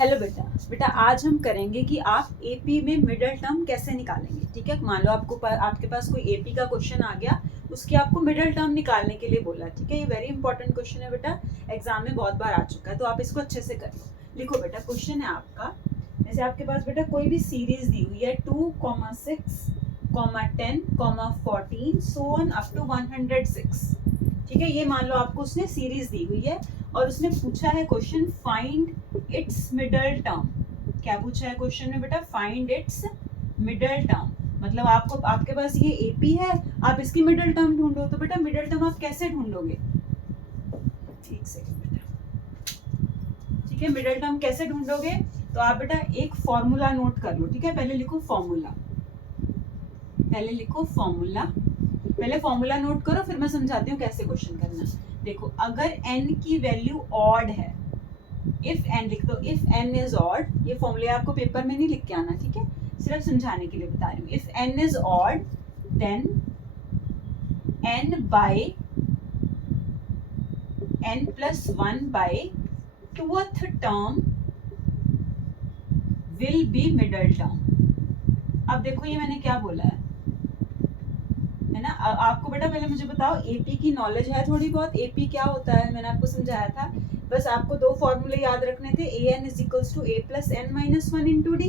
Hello बेटा। बेटा आज हम करेंगे कि आप एपी में मिडिल टर्म कैसे निकालेंगे। ठीक है, मान लो आपके पास कोई एपी का क्वेश्चन आ गया, उसकी आपको मिडिल टर्म निकालने के लिए बोला। ठीक है, ये वेरी इंपॉर्टेंट क्वेश्चन है बेटा, एग्जाम में बहुत बार आ चुका है, तो आप इसको अच्छे से कर लो। लिखो बेटा, क्वेश्चन है आपका, जैसे आपके पास बेटा कोई भी सीरीज दी हुई है 2,6, 10, 14 सो ऑन अप टू 106। ठीक है, ये मान लो आपको उसने सीरीज दी हुई है और उसने पूछा है question find its middle term. क्या पूछा है क्वेश्चन में बेटा? Find its middle term. मतलब आपके पास ये एपी है, आप इसकी मिडल टर्म ढूंढो। तो बेटा मिडल टर्म आप कैसे ढूंढोगे? एक सेकंड बेटा। ठीक है, मिडल टर्म कैसे ढूंढोगे? तो आप बेटा एक फॉर्मूला नोट कर लो। ठीक है, पहले लिखो फॉर्मूला, पहले फॉर्मूला नोट करो, फिर मैं समझाती हूँ कैसे क्वेश्चन करना। देखो, अगर n की वैल्यू ऑड है, इफ n लिख दो, इफ n इज ऑड। ये फॉर्मूले आपको पेपर में नहीं लिख के आना, ठीक है, सिर्फ समझाने के लिए बता रही हूँ। If n is odd then n by n plus 1 by 2th term will be middle term. अब देखो ये मैंने क्या बोला है ना। आपको बेटा पहले मुझे बताओ, एपी की नॉलेज है थोड़ी बहुत? एपी क्या होता है मैंने आपको समझाया था। बस आपको दो फॉर्मूले याद रखने थे, A N is equals to A plus N minus one into D,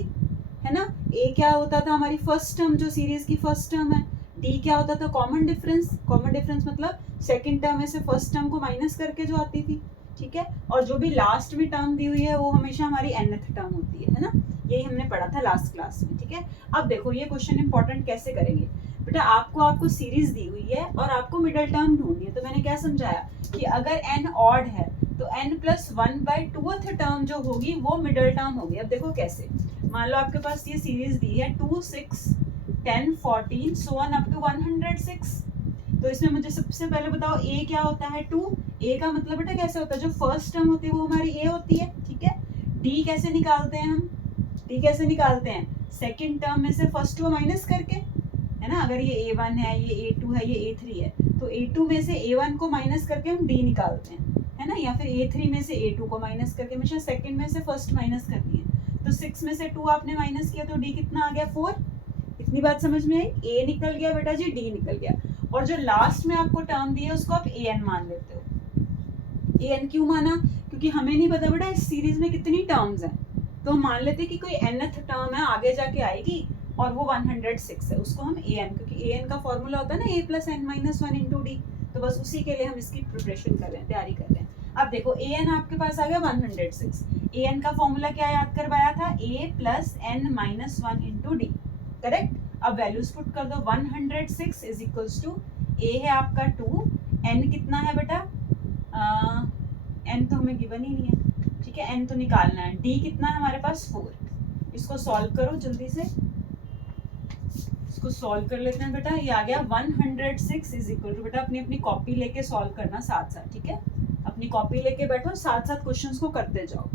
है ना। ए क्या होता था? हमारी फर्स्ट टर्म, जो सीरीज की फर्स्ट टर्म है। डी क्या होता था? Common difference. कॉमन डिफरेंस मतलब सेकंड टर्म में से फर्स्ट टर्म को माइनस करके जो आती थी। ठीक है, और जो भी लास्ट में टर्म दी हुई है वो हमेशा हमारी nth टर्म होती है ना। यही हमने पढ़ा था लास्ट क्लास में। ठीक है, अब देखो ये क्वेश्चन इंपॉर्टेंट कैसे करेंगे बेटा। आपको सीरीज दी हुई है और आपको मिडिल टर्म ढूंढनी है। तो मैंने क्या समझाया कि अगर n ऑड है तो n plus 1 by 2th term जो होगी वो मिडिल टर्म होगी। अब देखो कैसे। मान लो आपके पास ये सीरीज दी है 2, 6, 10, 14 सो ऑन अप टू 106। तो इसमें मुझे सबसे पहले बताओ ए क्या होता है? 2। ए का मतलब बेटा कैसे होता है? जो फर्स्ट टर्म होती है वो हमारी ए होती है। ठीक है, डी कैसे निकालते हैं हम? डी कैसे निकालते हैं? सेकंड टर्म में से फर्स्ट को माइनस करके, है ना। अगर ये A1 है, ये A2 है, ये A3 है, तो A2 में से A1 को माइनस करके हम D निकालते हैं, है ना। या फिर A3 में से A2 को माइनस करके, हमेशा सेकंड में से फर्स्ट माइनस करनी है। तो 6 में से 2 आपने माइनस किया तो D कितना आ गया? 4। इतनी बात समझ में आई? A निकल गया बेटा जी, D निकल गया। और जो लास्ट में आपको टर्म दी है उसको आप AN मान लेते हो। AN क्यों माना? क्योंकि हमें नहीं पता बेटा इस सीरीज में कितनी टर्म्स हैं, तो हम मान लेते कि कोई nth टर्म है आगे जाके आएगी और वो 106 है, उसको हम an, क्योंकि an का फॉर्मूला होता है ना a plus N minus one into d. तो बस उसी के लिए हम इसकी प्रिपरेशन कर रहे हैं, तैयारी कर रहे हैं। अब देखो an आपके पास आ गया 106। an का फॉर्मूला क्या याद करवाया था? a plus N minus one into d, correct. अब वैल्यूज पुट कर दो। 106 इज इक्वल्स टू a है आपका 2, n कितना है बेटा? n तो हमें गिवन ही नहीं है। ठीक है, n तो निकालना है। d कितना है हमारे पास? 4। इसको सॉल्व करो जल्दी से, इसको सॉल्व कर लेते हैं बेटा। ये आ गया 106 इज इक्वल टू, बेटा अपनी अपनी कॉपी लेके सॉल्व करना साथ साथ। ठीक है, अपनी कॉपी लेके बैठो, साथ साथ क्वेश्चंस को करते जाओ।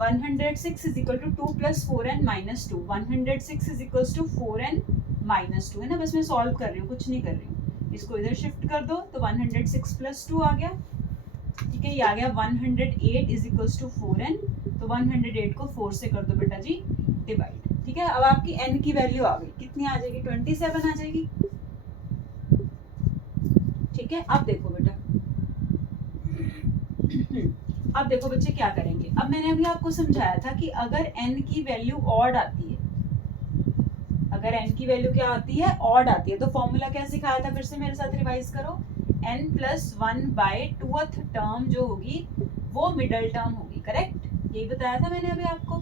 106 is equal to 2 plus 4n minus 2। 106 is equal to 4n minus 2, है ना। बस मैं सॉल्व कर रही हूँ, कुछ नहीं कर रही हूँ। इसको इधर शिफ्ट कर दो तो 106 प्लस 2 आ गया। ठीक है, ये आ गया 108 इज इक्वल्स टू 4n। तो 108 को 4 से कर दो बेटा जी डिवाइड। ठीक है, अब आपकी n की वैल्यू आ गई, कितनी आ जाएगी? 27 आ जाएगी। ठीक है, अब देखो बेटा, अब देखो बच्चे क्या करेंगे। अब मैंने अभी आपको समझाया था कि अगर n की वैल्यू ऑड आती है, अगर n की वैल्यू क्या आती है? ऑड आती है, तो फॉर्मूला क्या सिखाया था? फिर से मेरे साथ रिवाइज करो। n plus 1 by 2th term जो होगी वो मिडल टर्म होगी, करेक्ट। यही बताया था मैंने अभी आपको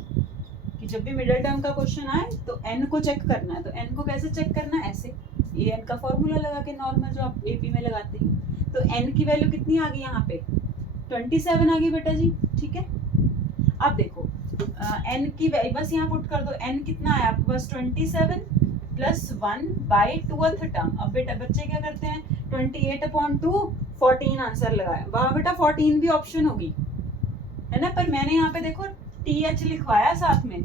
कि जब भी मिडल टर्म का क्वेश्चन आए तो n को चेक करना है। तो n को कैसे चेक करना है? ऐसे an का फॉर्मूला लगा के, नॉर्मल जो आप एपी में लगाते हैं। तो n की वैल्यू कितनी आ गई यहाँ पे? 27 आ गई बेटा जी। ठीक है, अब देखो n की बस यहाँ पुट कर दो। n कितना है आपके पास? 27 प्लस 1 बाय 2th टर्म। अब बेटा बच्चे क्या करते हैं? 28/2 14 आंसर लगाया। वहां बेटा 14 भी ऑप्शन होगी, है ना, पर मैंने यहाँ पे देखो TH लिखवाया साथ में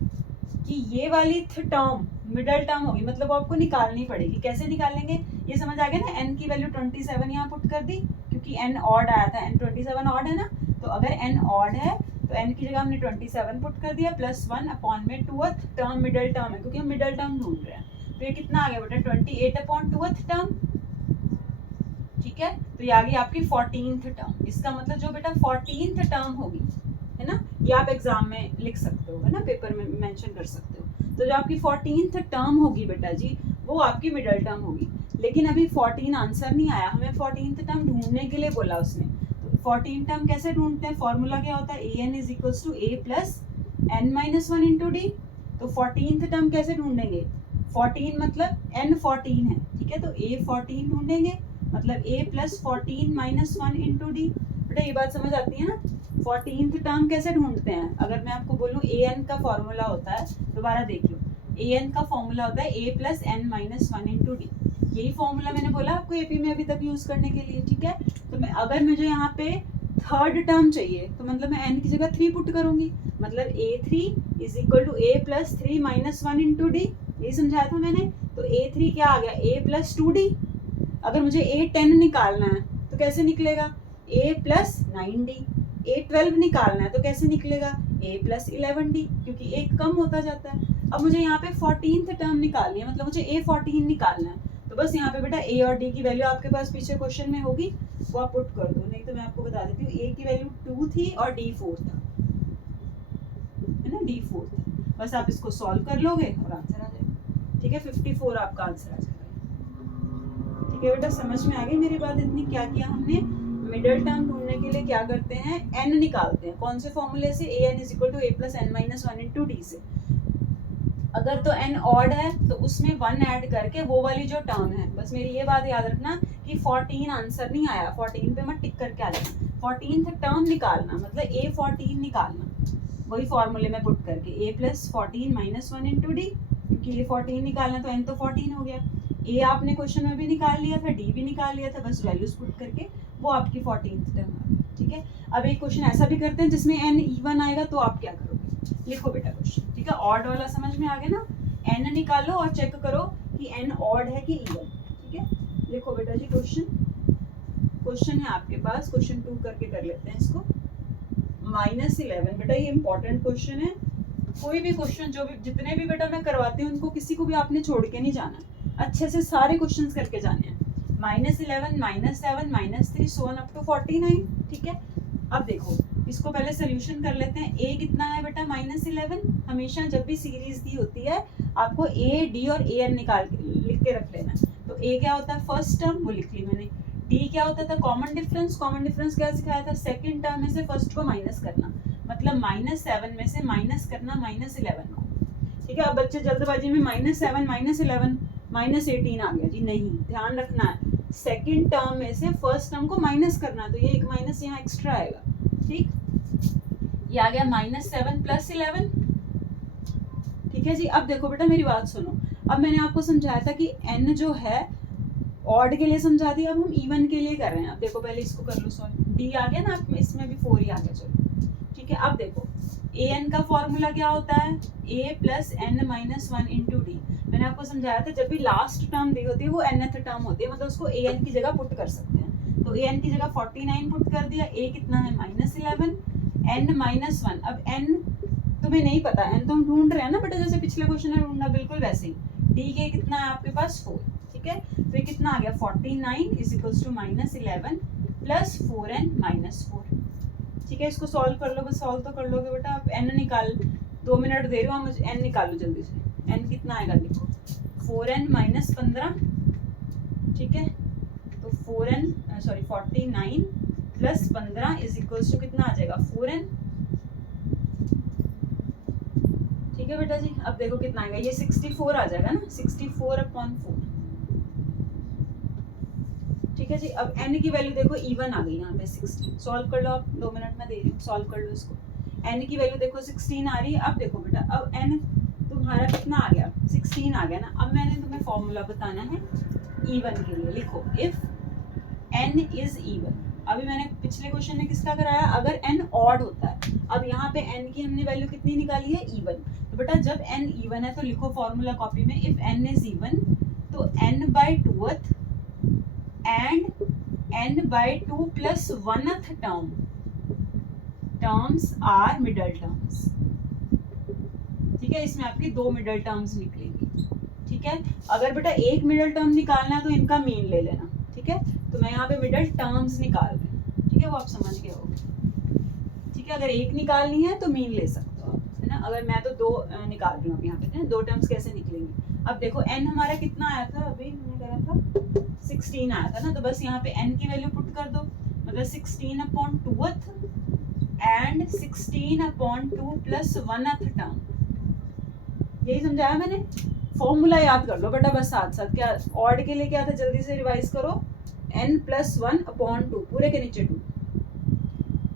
कि ये वाली टर्म मिडल टर्म होगी, मतलब आपको निकालनी पड़ेगी। कैसे निकालेंगे ये समझ आ गया ना। n की वैल्यू 27 यहाँ पुट कर दी, क्योंकि n ऑड आया था, n 27 ऑड है ना। तो अगर n ऑड है तो n की जगह हमने 27 पुट कर दिया प्लस 1 अपॉन में 2th टर्म मिडल टर्म है क्योंकि हम मिडल टर्म ढूंढ रहे हैं। तो ये कितना आ गया बेटा 28 अपॉन 2th टर्म। ठीक है, तो ये आ गई आपकी 14th टर्म। इसका मतलब जो बेटा 14th टर्म होगी, है ना, ये आप एग्जाम में लिख सकते हो, है ना, पेपर में मेंशन कर सकते हो। तो जो आपकी 14th टर्म होगी बेटा जी वो आपकी मिडल टर्म होगी। लेकिन अभी 14 आंसर नहीं आया, हमें 14th टर्म ढूंढने के लिए बोला उसने। तो 14 टर्म कैसे ढूंढते हैं, फॉर्मूला क्या होता है, an is equals to a plus n minus 1 into d. तो 14th टर्म कैसे ढूंढेंगे, 14 मतलब n 14 है, ठीक है, तो a 14 ढूंढेंगे मतलब a plus 14 minus 1 into D. बेटा ये बात समझ आती है ना। 14th टर्म कैसे ढूंढते हैं, अगर मैं आपको बोलूँ an का फॉर्मूला होता है, दोबारा देख लो, an का फॉर्मूला होता है a plus n minus 1 into d. यही फॉर्मूला मैंने बोला आपको एपी में अभी तक यूज करने के लिए, ठीक है। तो मैं अगर मुझे यहाँ पे थर्ड टर्म चाहिए तो मतलब मैं n की जगह 3 पुट करूंगी, मतलब a3 is equal to a plus 3 minus 1 into d. यही समझाया था मैंने। तो a3 क्या आ गया, a प्लस 2d। अगर मुझे a10 निकालना है तो कैसे निकलेगा, a प्लस 9d। a12 निकालना है तो कैसे निकलेगा, a प्लस 11d, क्योंकि एक कम होता जाता है। अब मुझे यहाँ पे 14th टर्म निकालनी है, मतलब मुझे a14 निकालना है। तो बस यहाँ पे बेटा a और d की वैल्यू आपके पास पीछे क्वेश्चन में होगी, वो आप पुट कर दो। नहीं तो मैं आपको बता देती हूँ, a की वैल्यू 2 थी और d 4 था, है ना, d 4 था। बस आप इसको सॉल्व कर लोगे और आंसर आ जाएगा। ठीक है, 54 आपका आंसर आ जाएगा। ठीक है बेटा, समझ में आ गई मेरी बात इतनी। क्या किया हमने, मिडल टर्म ढूंढने के लिए क्या करते हैं, n निकालते हैं। कौन से फॉर्मूले से, an is equal to a plus n minus 1 into d से। अगर तो n ऑड है तो उसमें 1 ऐड करके वो वाली जो टर्म है, बस मेरी ये बात याद रखना कि 14 आंसर नहीं आया, 14 पे मत टिक करके आ जाना, 14th टर्म निकालना, मतलब a 14 निकालना, वही फॉर्मूले में पुट करके a plus 14 minus 1 into D, क्योंकि a 14 निकालना तो n तो 14 हो गया। a आपने क्वेश्चन में भी निकाल लिया था, d भी निकाल लिया था, बस वैल्यूज पुट करके वो आपकी 14th टर्म आ गई। ठीक है, अब एक क्वेश्चन ऐसा भी करते हैं जिसमें n इवन आएगा, तो आप क्या करोगे, लिखो बेटा क्वेश्चन। ठीक है, ऑड वाला समझ में आ गया ना, n निकालो और चेक करो कि n ऑड है कि इवन। ठीक है, लिखो बेटा जी क्वेश्चन है आपके पास, क्वेश्चन 2 करके कर लेते हैं इसको। -11 बेटा ये इंपॉर्टेंट क्वेश्चन है। कोई भी क्वेश्चन जो भी जितने भी बेटा मैं करवाती हूँ उनको किसी को भी आपने छोड़ के नहीं जाना, अच्छे से सारे क्वेश्चंस करके जाने हैं। -11 -7 -3 सो ऑन अप टू 49। ठीक है, अब देखो इसको पहले सोल्यूशन कर लेते हैं। a कितना है बेटा -11। हमेशा जब भी सीरीज दी होती है आपको a, d और an निकाल के लिख के रख लेना। तो a क्या होता है, फर्स्ट टर्म, वो लिख ली मैंने। d क्या होता था, कॉमन डिफरेंस। कॉमन डिफरेंस क्या सिखाया था, सेकंड टर्म में से फर्स्ट को माइनस करना, मतलब -7 में से माइनस करना -11 को। ठीक है, अब बच्चे जल्दबाजी में -7 -11 -18 आ गया जी, नहीं, ध्यान रखना है सेकंड टर्म में से फर्स्ट टर्म को माइनस करना, तो ये एक माइनस यहाँ एक्स्ट्रा आएगा। ठीक, ये आ गया -7 + 11। ठीक है जी, अब देखो बेटा मेरी बात सुनो। अब मैंने आपको समझाया था कि n जो है ऑड के लिए समझा दिया, अब हम इवन के लिए कर रहे हैं। अब देखो पहले इसको कर लो सॉल्व, d आ गया ना, इसमें भी 4 ही आ गया, चलो ठीक है। अब देखो an का फॉर्मूला क्या होता है, a plus n minus 1 into D. मैंने आपको समझाया था जब भी लास्ट टर्म दी होती है वो nth टर्म होती है, मतलब उसको an की जगह पुट कर सकते हैं। तो an की जगह 49 पुट कर दिया, a कितना है -11, n माइनस 1। अब n तुम्हें नहीं पता, n तो हम ढूंढ रहे हैं ना बेटा, जैसे पिछले क्वेश्चन में ढूंढना, बिल्कुल वैसे ही। d के कितना है आपके पास 4। ठीक है, तो ये कितना आ गया 49 is equals to -11 plus 4n minus 4। ठीक है, इसको सॉल्व कर लो, बस सॉल्व तो कर लोगे बेटा। आप n निकाल, 2 मिनट दे रहे हो, मुझे n निकालो जल्दी से। n कितना आएगा देखो, 4n माइनस 15। ठीक है, तो 49 प्लस 15 इज इक्वल्स टू कितना आ जाएगा 4n। ठीक है बेटा जी, अब देखो कितना आएगा, ये 64 आ जाएगा ना, 64/4। ठीक है जी, अब n की वैल्यू देखो इवन आ गई यहाँ पे 16। सॉल्व कर लो आप, 2 मिनट में दे रही हूँ, सॉल्व कर लो इसको। n की वैल्यू देखो 16 आ रही है। अब देखो बेटा, अब n तुम्हारा कितना आ गया, 16 आ गया ना। अब मैंने तुम्हें फॉर्मूला बताना है इवन के लिए। लिखो इफ n इज इवन। अभी मैंने पिछले क्वेश्चन में किसका कराया, अगर n ऑड होता है। अब यहाँ पे n की हमने वैल्यू कितनी निकाली है, इवन। तो बेटा जब n इवन है तो लिखो फॉर्मूला कॉपी में, इफ n इज इवन तो n/2th and n/2 + 1th term terms are middle terms. ठीक है, इसमें आपकी 2 मिडल टर्म्स निकलेंगी। ठीक है, अगर बेटा एक मिडल टर्म निकालना है तो इनका मीन ले लेना। ठीक है, तो मैं यहाँ पे मिडल टर्म्स निकाल रही हूँ। ठीक है, वो आप समझ गए होगे। ठीक है, अगर एक निकालनी है तो मीन ले सकते हो आप, है ना। अगर मैं तो 2 निकाल रही हूँ यहाँ पे, 2 टर्म्स कैसे निकलेंगी। अब देखो n हमारा कितना आया था, अभी हमने करा था 16 आया था ना, तो बस यहाँ पे n की वैल्यू पुट कर दो, मतलब 16/2th and 16/2 plus 1th term. यही समझाया मैंने। फॉर्मूला याद कर लो बेटा बस साथ साथ। क्या ऑड के लिए क्या था, जल्दी से रिवाइज करो, n+1/2 पूरे के नीचे 2।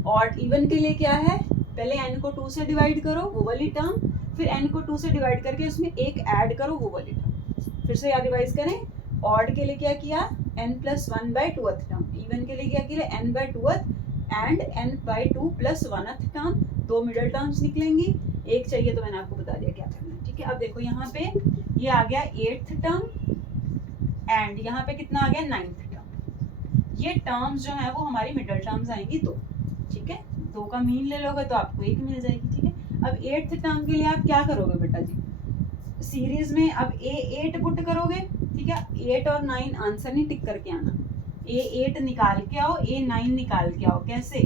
ऑड इवन के लिए क्या है, पहले n को 2 से डिवाइड करो वो वाली टर्म, फिर n को 2 से डिवाइड करके उसमें एक ऐड करो वो वाली टर्म। फिर से याद रिवाइज करें, ऑड के लिए क्या किया, n+1/2th टर्म, इवन के लिए क्या किया, n/2th and n/2 plus 1th term. 2 middle terms निकलेंगी, एक चाहिए तो मैंने आपको बता दिया क्या करना है। ठीक है, अब देखो यहाँ पे ये आ गया 8th टर्म एंड यहाँ पे कितना आ गया 9th टर्म। ये टर्म्स जो है वो हमारी मिडल टर्म्स आएंगी 2। ठीक है, 2 का मीन ले लोगे तो आपको 1 मिल जाएगी। ठीक है, अब 8th टर्म के लिए आप क्या करोगे बेटा जी, सीरीज में अब A8 पुट करोगे। ठीक है, 8 और 9 आंसर नहीं टिक करके आना, A8 निकाल के आओ, A9 निकाल के आओ। कैसे,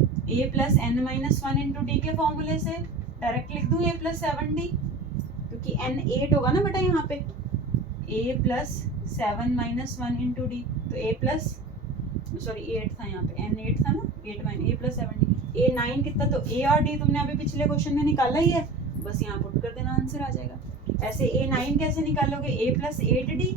A plus n-1 into D के फॉर्मूले से डायरेक्ट लिख दूं A प्लस 7d, क्योंकि n 8 होगा ना बेटा यहाँ पे, A प्लस 7-1 इंटू डी, तो A प्लस सॉरी 8 था यहाँ पे, n 8 था ना, 8 A प्लस 7d, A9 कितना, तो A और D तुमने अभी पिछले क्वेश्चन में निकाला ही है, बस यहाँ पुट कर देना आंसर आ जाएगा। ऐसे A9 कैसे निकालोगे, A प्लस 8d।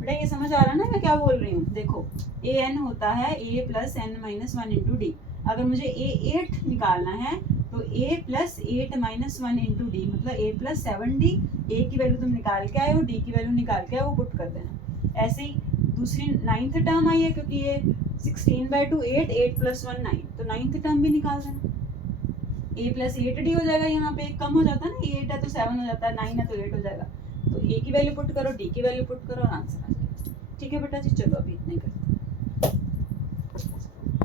बेटा ये समझ आ रहा है ना मैं क्या बोल रही हूँ। देखो an होता है A plus n-1 into D, अगर मुझे A8 निकालना है तो A प्लस 8-1 इंटू डी, मतलब A प्लस 7d। A की वैल्यू तुम निकाल के आए हो, D की वैल्यू निकाल के आए वो पुट कर देना। ऐसे ही दूसरी 9th टर्म आई है, क्योंकि ये 16/2 8 प्लस 1 9, तो 9th टर्म भी निकाल देना। A प्लस 8d हो जाएगा, यहाँ पे कम हो जाता है ना, 8 है तो 7 हो जाता है, 9 है तो 8 हो जाएगा। तो A की वैल्यू पुट करो, D की वैल्यू पुट करो और आंसर आ जाएगा। ठीक है बेटा जी, चलो अभी इतने करते हैं।